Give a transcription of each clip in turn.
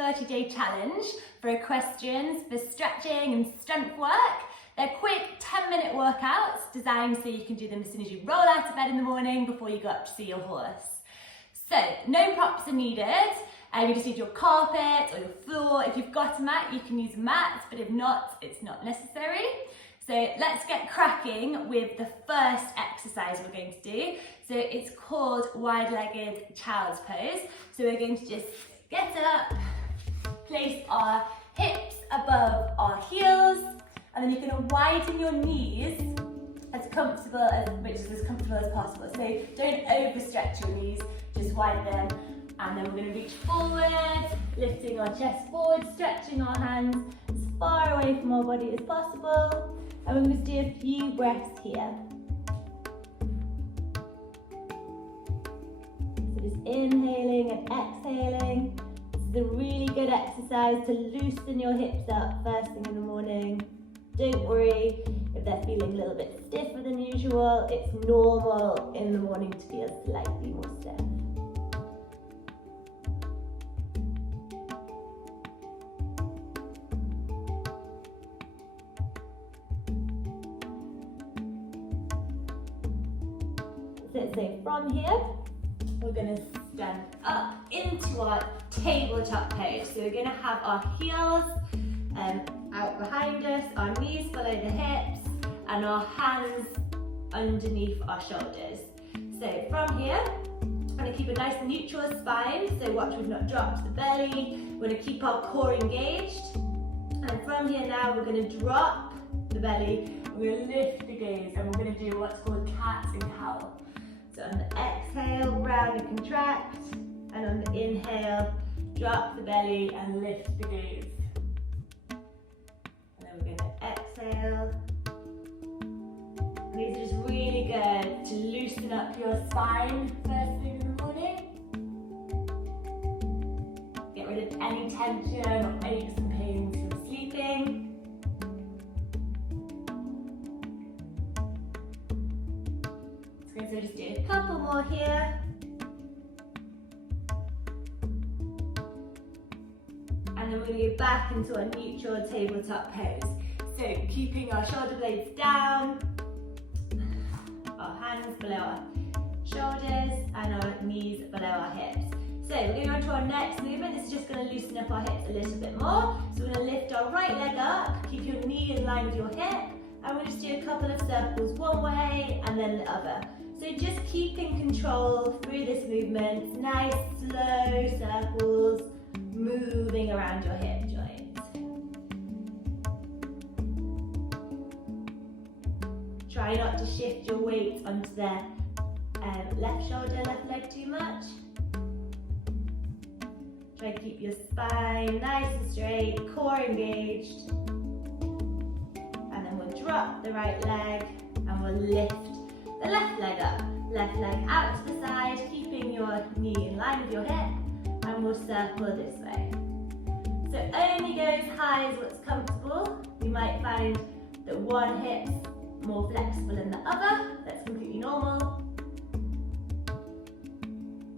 30-day challenge for equestrians for stretching and strength work. They're quick 10-minute workouts designed so you can do them as soon as you roll out of bed in the morning before you go up to see your horse. So no props are needed. You just need your carpet or your floor. If you've got a mat, you can use a mat, but if not, it's not necessary. So let's get cracking with the first exercise we're going to do. So it's called wide-legged child's pose. So we're going to just get up, place our hips above our heels, and then you're going to widen your knees as comfortable as possible. So don't overstretch your knees, just widen them. And then we're going to reach forward, lifting our chest forward, stretching our hands as far away from our body as possible. And we're going to do a few breaths here. So just inhaling and exhaling. This is a really good exercise to loosen your hips up first thing in the morning. Don't worry if they're feeling a little bit stiffer than usual. It's normal in the morning to feel slightly more stiff. So from here, we're going to stand up into our tabletop pose. So we're going to have our heels out behind us, our knees below the hips, and our hands underneath our shoulders. So from here, we're going to keep a nice neutral spine. So watch we've not dropped the belly. We're going to keep our core engaged. And from here now, we're going to drop the belly. We're going to lift the gaze, and we're going to do what's called cat and cow. So on the exhale, round and contract, and on the inhale, drop the belly and lift the gaze. And then we're going to exhale. And these are just really good to loosen up your spine first thing in the morning. Get rid of any tension or aches and pains from sleeping. So just do a couple more here. And then we're going to go back into our neutral tabletop pose. So keeping our shoulder blades down, our hands below our shoulders, and our knees below our hips. So we're going to go on to our next movement. This is just going to loosen up our hips a little bit more. So we're going to lift our right leg up, keep your knee in line with your hip, and we'll just do a couple of circles one way and then the other. So just keeping control through this movement, nice slow circles moving around your hip joints. Try not to shift your weight onto the left shoulder, left leg too much. Try to keep your spine nice and straight, core engaged. And then we'll drop the right leg and we'll lift the left leg up, left leg out to the side, keeping your knee in line with your hip, and we'll circle this way. So only go as high as what's comfortable. You might find that one hip's more flexible than the other. That's completely normal.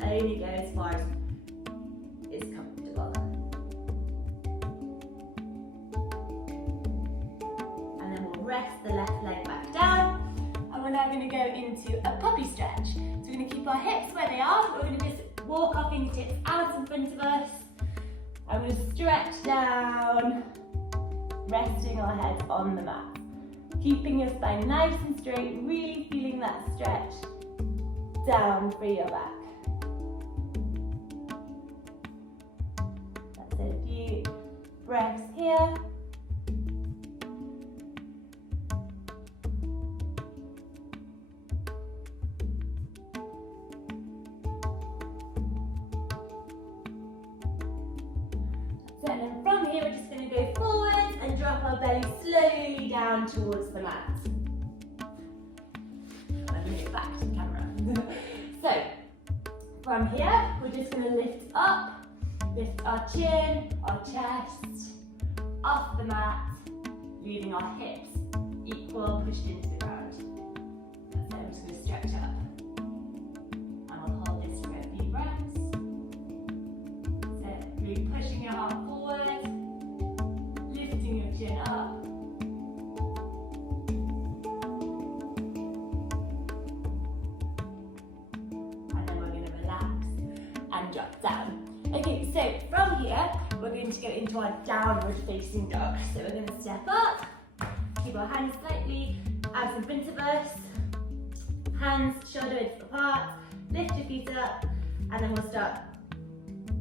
Only go as far as is comfortable. And then we'll rest the left leg back down. We're now going to go into a puppy stretch. So we're going to keep our hips where they are. We're going to just walk our fingertips out in front of us. And we'll stretch down, resting our heads on the mat. Keeping your spine nice and straight, really feeling that stretch down through your back. That's it, a few breaths here. And then from here, we're just going to go forward and drop our belly slowly down towards the mat. I'm going to go back to the camera. So, from here, we're just going to lift up, lift our chin, our chest, off the mat, leaving our hips equal, pushed into the ground. So I'm just going to stretch up. And we'll hold this for a few breaths. So, really pushing your heart down. Okay, so from here, we're going to go into our downward facing dog. So we're going to step up, keep our hands slightly out in front of us, hands shoulder width apart, lift your feet up, and then we'll start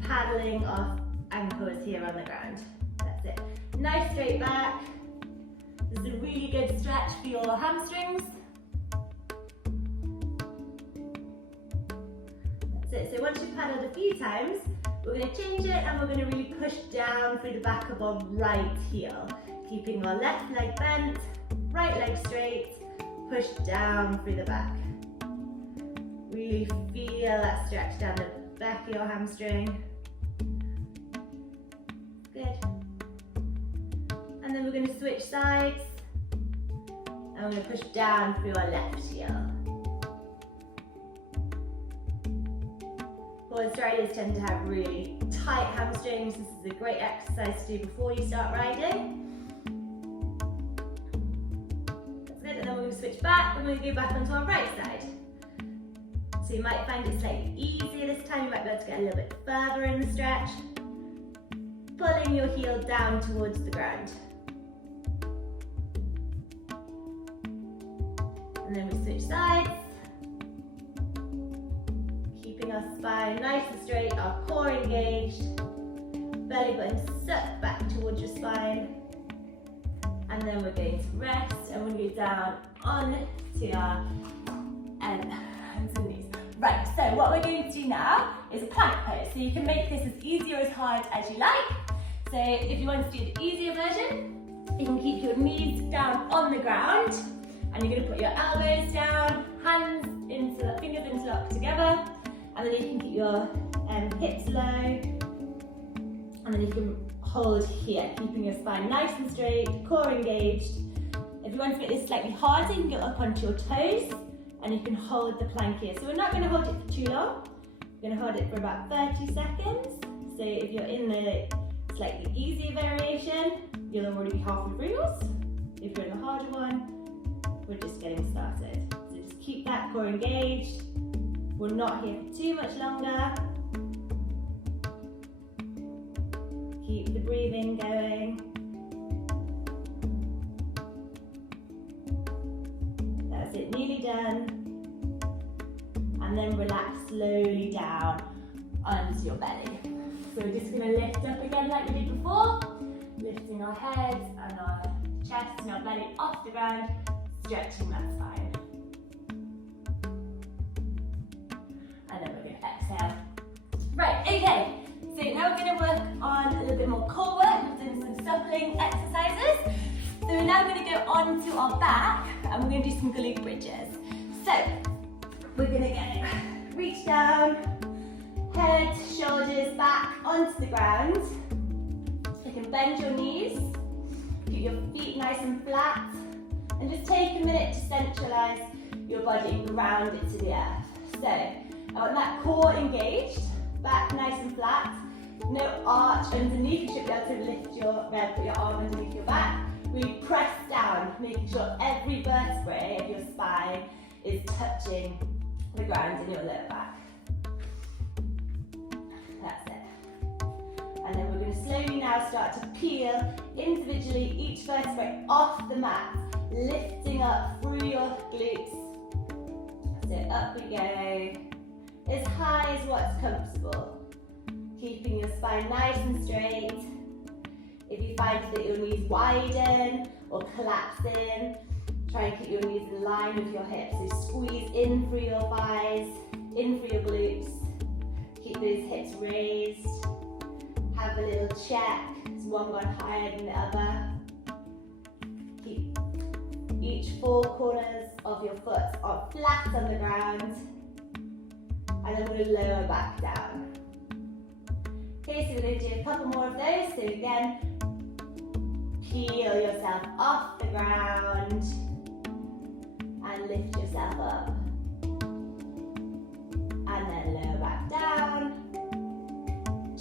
paddling off ankles here on the ground. That's it. Nice straight back. This is a really good stretch for your hamstrings. That's it. So once you've paddled a few times, we're going to change it and we're going to really push down through the back of our right heel, keeping our left leg bent, right leg straight, push down through the back. Really feel that stretch down the back of your hamstring. Good. And then we're going to switch sides and we're going to push down through our left heel. Horse riders tend to have really tight hamstrings. This is a great exercise to do before you start riding. That's good, and then we're going to switch back and we're going to go back onto our right side. So you might find it slightly easier this time, you might be able to get a little bit further in the stretch. Pulling your heel down towards the ground. And then we switch sides. Keeping our spine nice and straight, our core engaged, belly button sucked back towards your spine. And then we're going to rest and we're going to go down onto our hands and knees. Right, so what we're going to do now is a plank pose. So you can make this as easy or as hard as you like. So if you want to do the easier version, you can keep your knees down on the ground and you're going to put your elbows down, hands into fingers interlocked together, and then you can keep your hips low, and then you can hold here, keeping your spine nice and straight, core engaged. If you want to make this slightly harder, you can get up onto your toes and you can hold the plank here. So we're not going to hold it for too long. We're going to hold it for about 30 seconds. So if you're in the slightly easier variation, you'll already be halfway through yours. If you're in the harder one, we're just getting started. So just keep that core engaged. We're not here for too much longer. Keep the breathing going. That's it, nearly done. And then relax slowly down onto your belly. So we're just going to lift up again like we did before, lifting our head and our chest and our belly off the ground, stretching that spine. And then we're going to exhale. Right, okay, so now we're going to work on a little bit more core work. We've done some shuffling exercises. So we're now going to go onto our back and we're going to do some glute bridges. So we're going to reach down, head, shoulders back onto the ground. You can bend your knees, keep your feet nice and flat, and just take a minute to centralise your body and ground it to the earth. So I want that core engaged, back nice and flat, no arch underneath. You should be able to lift put your arm underneath your back. Really press down, making sure every vertebrae of your spine is touching the ground in your lower back. That's it. And then we're going to slowly now start to peel individually each vertebrae off the mat, lifting up through your glutes. So up we go, as high as what's comfortable. Keeping your spine nice and straight. If you find that your knees widen or collapse in, try and keep your knees in line with your hips. So squeeze in through your thighs, in through your glutes. Keep those hips raised. Have a little check. Has one gone higher than the other? Keep each four corners of your foot are flat on the ground. And then we're going to lower back down. Okay, so we're going to do a couple more of those. So again, peel yourself off the ground and lift yourself up. And then lower back down.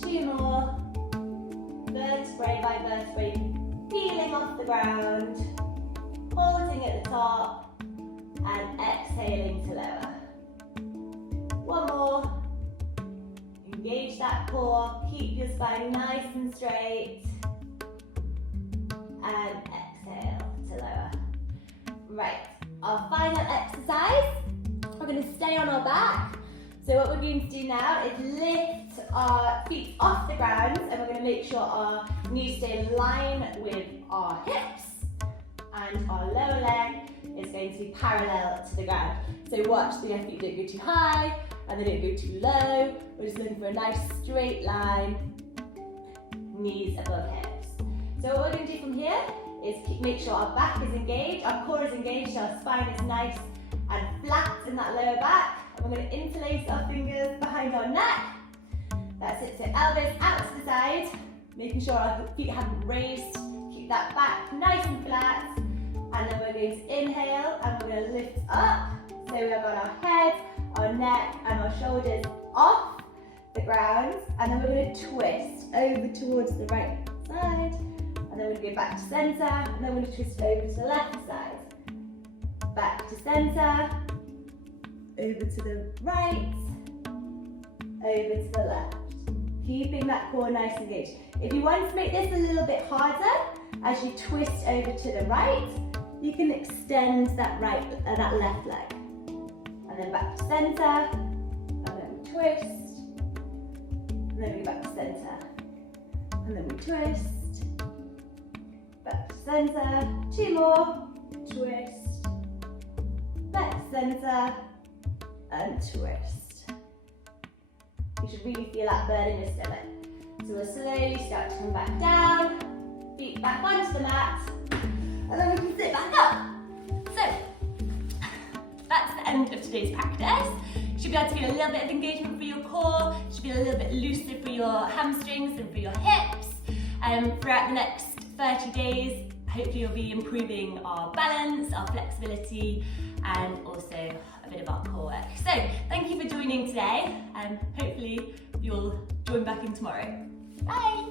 Two more. Vertebrae by vertebrae, peeling off the ground, holding at the top and exhaling to lower. One more. Engage that core, keep your spine nice and straight. And exhale to lower. Right, our final exercise, we're going to stay on our back. So what we're going to do now is lift our feet off the ground, and we're going to make sure our knees stay in line with our hips, and our lower leg is going to be parallel to the ground. So watch the feet don't go too high and they don't go too low. We're just looking for a nice straight line, knees above hips. So what we're going to do from here is make sure our back is engaged, our core is engaged, so our spine is nice and flat in that lower back. And we're going to interlace our fingers behind our neck. That's it, so elbows out to the side, making sure our feet haven't raised. Keep that back nice and flat. And then we're going to inhale and we're going to lift up. So we've got our head, our neck and our shoulders off the ground. And then we're going to twist over towards the right side. And then we're going to go back to centre. And then we're going to twist over to the left side. Back to centre. Over to the right. Over to the left. Keeping that core nice and engaged. If you want to make this a little bit harder, as you twist over to the right, you can extend that left leg. And then back to centre, and then we twist, and then we go back to centre, and then we twist, back to centre, 2 more, twist, back to centre, and twist. You should really feel that burn in your stomach. So we'll slowly start to come back down, feet back onto the mat, and then we can sit back up. So, that's the end of today's practice. You should be able to feel a little bit of engagement for your core, you should feel a little bit looser for your hamstrings and for your hips. Throughout the next 30 days, hopefully you'll be improving our balance, our flexibility, and also a bit of our core work. So, thank you for joining today, and hopefully you'll join back in tomorrow. Bye!